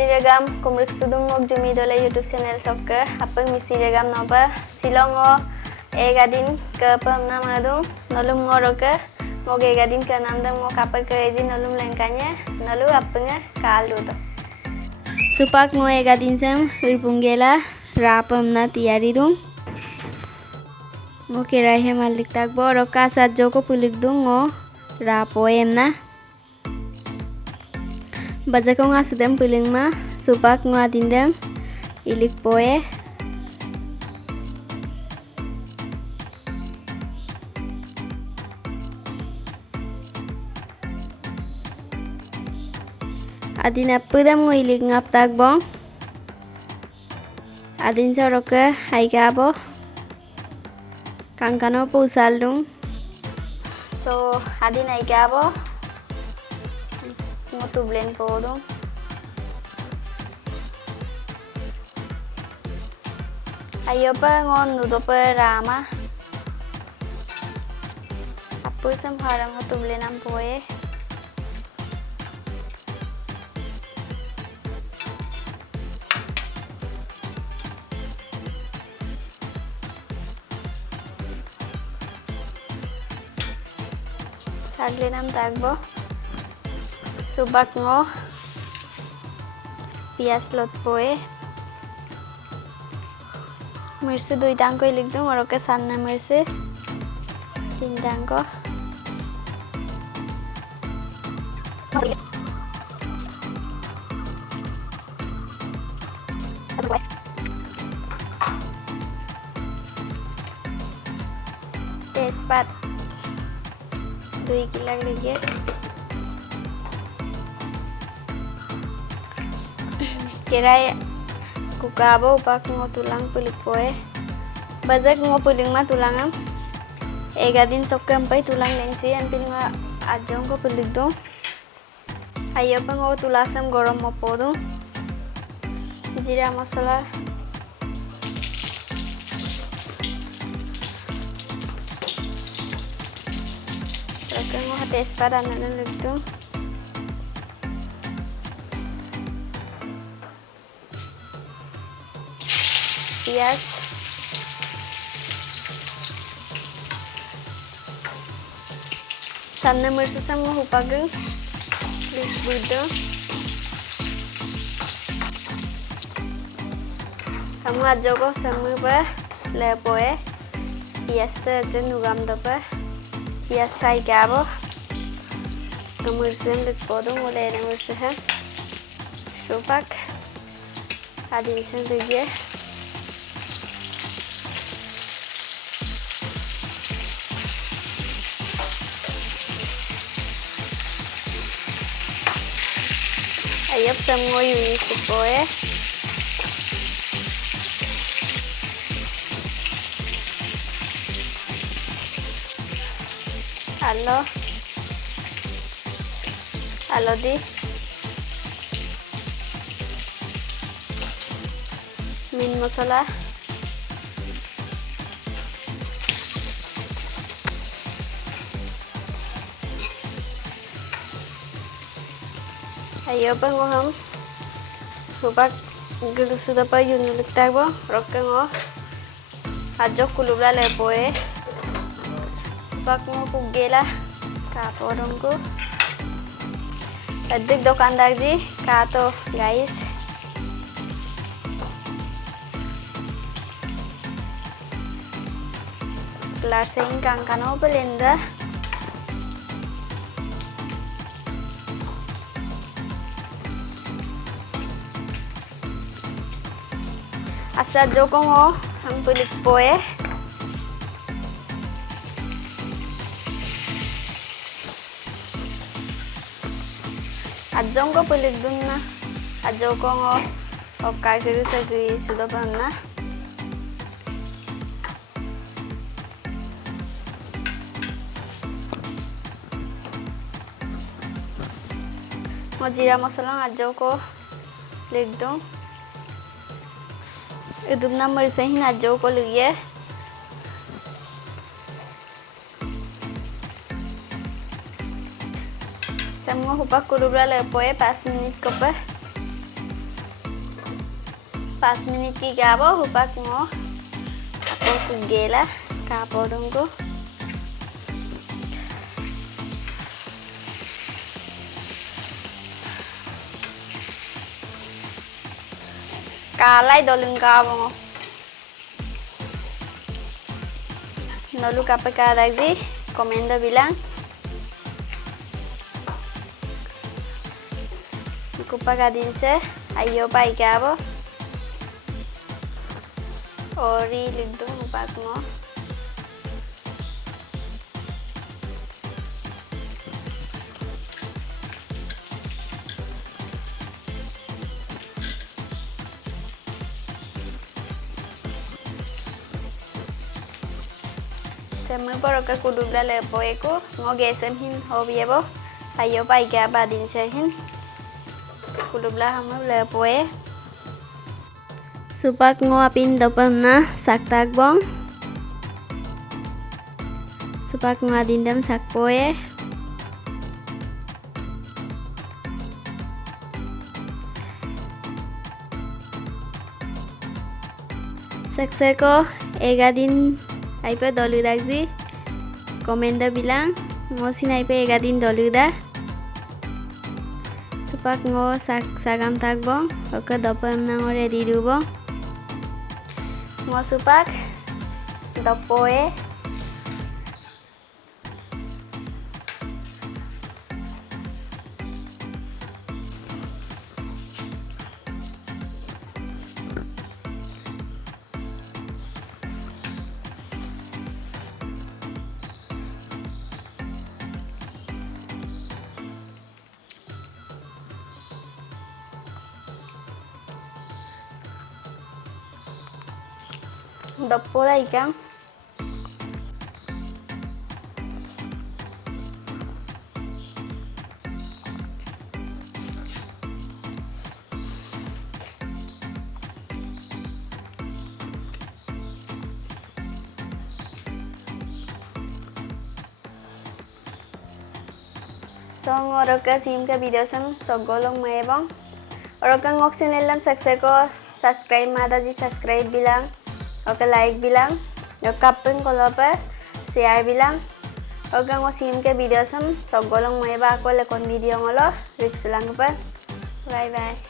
misi regam kumrik sudung ngok jumi dole YouTube channel sokke apeng misi regam noba silongo egadin ke pemna madung nolum ngoroke ngok egadin ke namdam ngok apa ke ezi nolum lengkanya nolu apenge kalu to supak ngo egadin sam irpunggela ra pemna tiyari dung ngo kerai he malik takbo roka sajjo ko pulik dung ngo ra poem na Baca ko nga sudem piling ma supak nga dindem ilik poe adin apudam ngo ilik ngap tagbong adin soroke haigabo kangkano pusaldung so adin haigabo ngotu blend po dong ayo pa ngon nudo pa rama apu sam harang ngotu blend am poe sagle nam tagbo subak ngo pias lot poe मिर्ची 2 टांग को लिख दूं और okay सामने मिर्ची 3 टांग को तेजपात 2 किलो लीजिए Kirai kukabo upak ngo tulang pulik poe bazak ngo puling ma tulangam egadin sokkam pai tulang lensi an piling ma ajong ko pulik do ayo pa ngo tulasam gorom mo podo jira masala raka ngo tespat anan lugdo pias samne mirsa sam ngo hupagung lis budo kamu ajo ko samu ba lepoe pias te jenugam dopa pias sai gabo kamirsen lik podo ngole ne mirsa ha supak adin sen lege ayop semua yuni sepoe halo di min masala ayo pa ngo ham subak gulu sudah pa yun likta bo rokka ngo ajok kulubla le poe subak ngo pugela ka porong ko adik dokandar ji ka to guys kelar sing kangkano belenda asa joko ngo ang pulik poe ajong ko pulik dun na ajoko ngo oka kiru sa gui sudah panna ngo jira masala ajoko lik dong idum na mirsa hin ajo ko liye semua hupak kulubla le poe 5 menit ko pa 5 menit ki gabo hupak ngo ako kugela kapo dongko kalai dolung gabo nolu kape kadagdi komendo bilang kupa kadinse ayo pai gabo ori lidung hupak ngo Semua poroka kudubla lepo eko ngo gesem hin hobiebo ayo pai gaba dinse hin kudubla hamu lepo e supak ngo apin dopamna saktak bong supak ngo adindam sakpoe sakseko egadin aipa dolu dagzi komenda bilang ngosin aipa egadin dolu da supak ngo sagam tak bong oke dopam nang ready du bong ngo supak dopoe Doppo da ikan so ngoroka sim ka video sam sogolong maebong oroka ngok channel lam sakseko subscribe madaji subscribe bilang oke like bilang oke kapeng kolope share bilang oke ngo sim ke video sam sogolong maeba ako lekon video ngolo rik selang pa bye bye